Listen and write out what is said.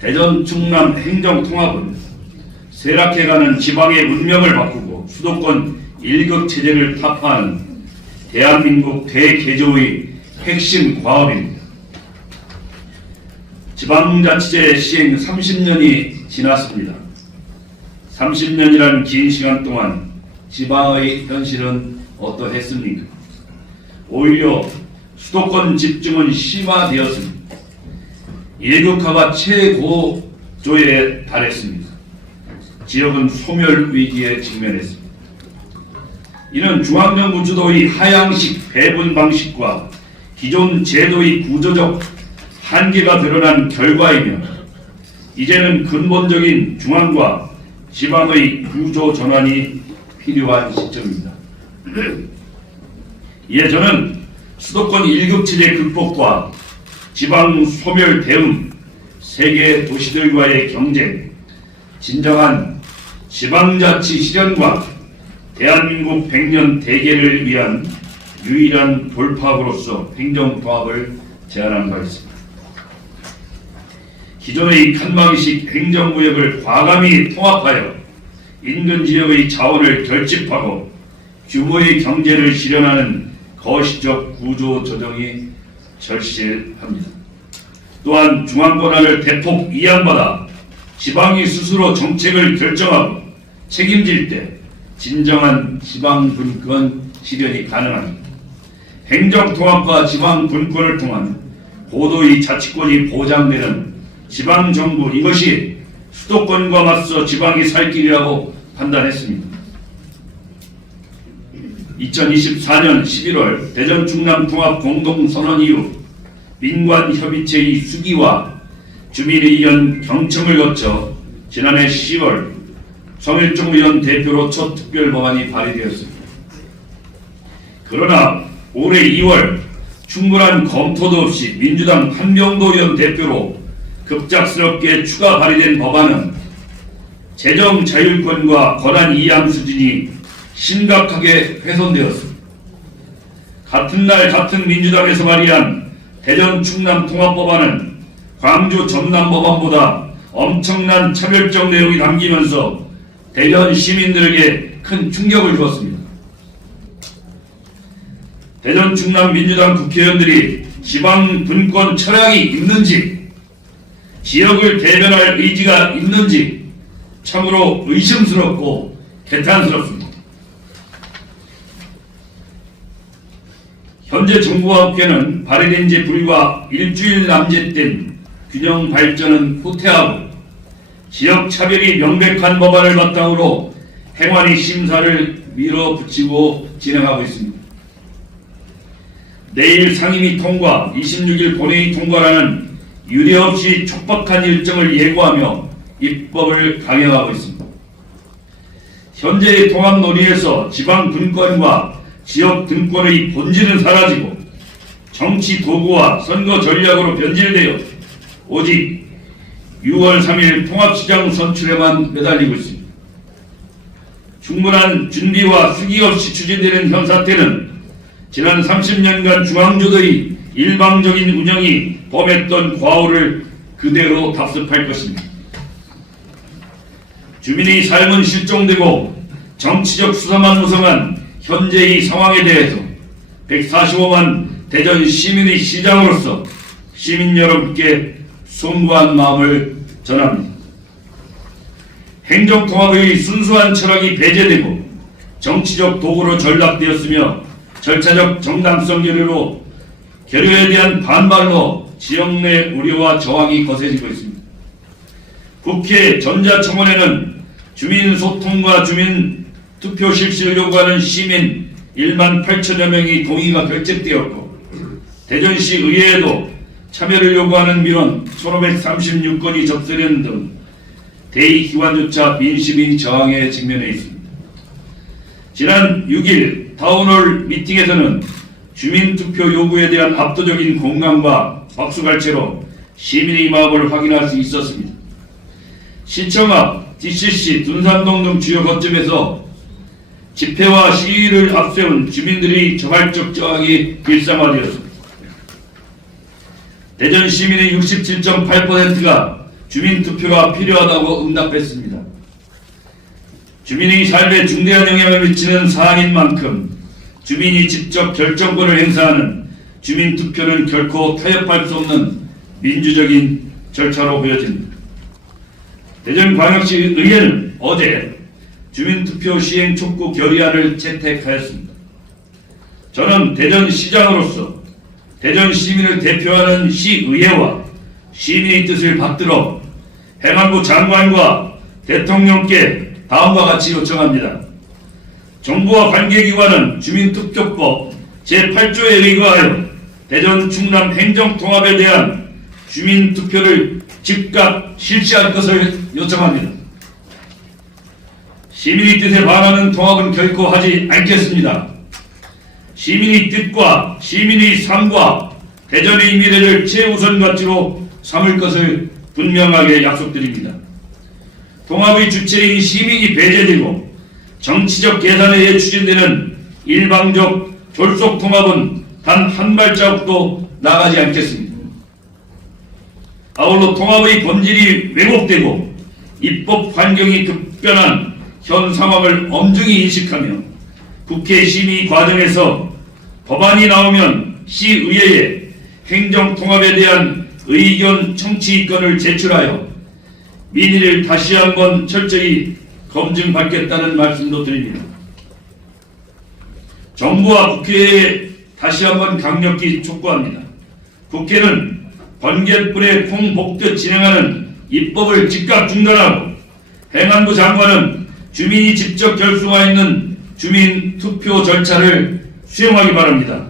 대전 충남 행정통합은 쇠락해가는 지방의 운명을 바꾸고 수도권 1급 체제를 타파하는 대한민국 대개조의 핵심 과업입니다. 지방자치제 시행 30년이 지났습니다. 30년이라는 긴 시간 동안 지방의 현실은 어떠했습니까? 오히려 수도권 집중은 심화되었습니다. 1극화가 최고조에 달했습니다. 지역은 소멸 위기에 직면했습니다. 이는 중앙정부 주도의 하향식 배분 방식과 기존 제도의 구조적 한계가 드러난 결과이며 이제는 근본적인 중앙과 지방의 구조 전환이 필요한 시점입니다. 이에 저는 수도권 1급 체제 극복과 지방 소멸 대응, 세계 도시들과의 경쟁, 진정한 지방자치 실현과 대한민국 100년 대계를 위한 유일한 돌파구로서 행정통합을 제안한 바 있습니다. 기존의 칸막이식 행정구역을 과감히 통합하여 인근 지역의 자원을 결집하고 규모의 경제를 실현하는 거시적 구조 조정이 절실합니다. 또한 중앙 권한을 대폭 이양받아 지방이 스스로 정책을 결정하고 책임질 때 진정한 지방 분권 실현이 가능합니다. 행정통합과 지방 분권을 통한 고도의 자치권이 보장되는 지방정부, 이것이 수도권과 맞서 지방이 살 길이라고 판단했습니다. 2024년 11월 대전 충남 통합 공동선언 이후 민관협의체의 수기와 주민의견 경청을 거쳐 지난해 10월 성일종 의원 대표로 첫 특별법안이 발의되었습니다. 그러나 올해 2월 충분한 검토도 없이 민주당 한병도 의원 대표로 급작스럽게 추가 발의된 법안은 재정 자율권과 권한 이양 수준이 심각하게 훼손되었습니다. 같은 날 같은 민주당에서 발의한 대전 충남 통합법안은 광주 전남 법안보다 엄청난 차별적 내용이 담기면서 대전 시민들에게 큰 충격을 주었습니다. 대전 충남 민주당 국회의원들이 지방 분권 철학이 있는지, 지역을 대변할 의지가 있는지 참으로 의심스럽고 개탄스럽습니다. 현재 정부와 국회는 발의된 지 불과 일주일 남짓된 균형 발전은 후퇴하고 지역 차별이 명백한 법안을 바탕으로 행안위 심사를 밀어붙이고 진행하고 있습니다. 내일 상임위 통과, 26일 본회의 통과라는 유례없이 촉박한 일정을 예고하며 입법을 강행하고 있습니다. 현재의 통합 논의에서 지방 분권과 지역 분권의 본질은 사라지고 정치 도구와 선거 전략으로 변질되어 오직 6월 3일 통합시장 선출에만 매달리고 있습니다. 충분한 준비와 수기 없이 추진되는 현 사태는 지난 30년간 중앙조도의 일방적인 운영이 범했던 과오를 그대로 답습할 것입니다. 주민의 삶은 실종되고 정치적 수사만 무성한 현재의 상황에 대해서 145만 대전 시민의 시장으로서 시민 여러분께 송구한 마음을 전합니다. 행정통합의 순수한 철학이 배제되고 정치적 도구로 전락되었으며 절차적 정당성 결여로 결여에 대한 반발로 지역 내 우려와 저항이 거세지고 있습니다. 국회 전자청원에는 주민 소통과 주민 투표 실시를 요구하는 시민 1만 8천여 명의 동의가 결재되었고 대전시 의회에도 참여를 요구하는 민원 1536건이 접수된 등 대의기관조차 민심이 저항에 직면해 있습니다. 지난 6일 타운홀 미팅에서는 주민투표 요구에 대한 압도적인 공감과 박수갈채로 시민의 마음을 확인할 수 있었습니다. 시청 앞, DCC, 둔산동 등 주요 거점에서 집회와 시위를 앞세운 주민들의 자발적 저항이 일상화되었습니다. 대전 시민의 67.8%가 주민투표가 필요하다고 응답했습니다. 주민의 삶에 중대한 영향을 미치는 사안인 만큼 주민이 직접 결정권을 행사하는 주민투표는 결코 타협할 수 없는 민주적인 절차로 보여집니다. 대전광역시 의회는 어제 주민투표 시행 촉구 결의안을 채택하였습니다. 저는 대전시장으로서 대전 시민을 대표하는 시의회와 시민의 뜻을 받들어 행안부 장관과 대통령께 다음과 같이 요청합니다. 정부와 관계기관은 주민투표법 제8조에 의거하여 대전 충남 행정통합에 대한 주민투표를 즉각 실시할 것을 요청합니다. 시민의 뜻에 반하는 통합은 결코 하지 않겠습니다. 시민의 뜻과 시민의 삶과 대전의 미래를 최우선 가치로 삼을 것을 분명하게 약속드립니다. 통합의 주체인 시민이 배제되고 정치적 계산에 의해 추진되는 일방적 졸속 통합은 단 한 발자국도 나가지 않겠습니다. 아울러 통합의 본질이 왜곡되고 입법 환경이 급변한 현 상황을 엄중히 인식하며 국회 심의 과정에서 법안이 나오면 시의회에 행정통합에 대한 의견 청취권을 제출하여 민의를 다시 한번 철저히 검증받겠다는 말씀도 드립니다. 정부와 국회에 다시 한번 강력히 촉구합니다. 국회는 번갯불에 콩 볶듯 진행하는 입법을 즉각 중단하고 행안부 장관은 주민이 직접 결수가 있는 주민 투표 절차를 수용하기 바랍니다.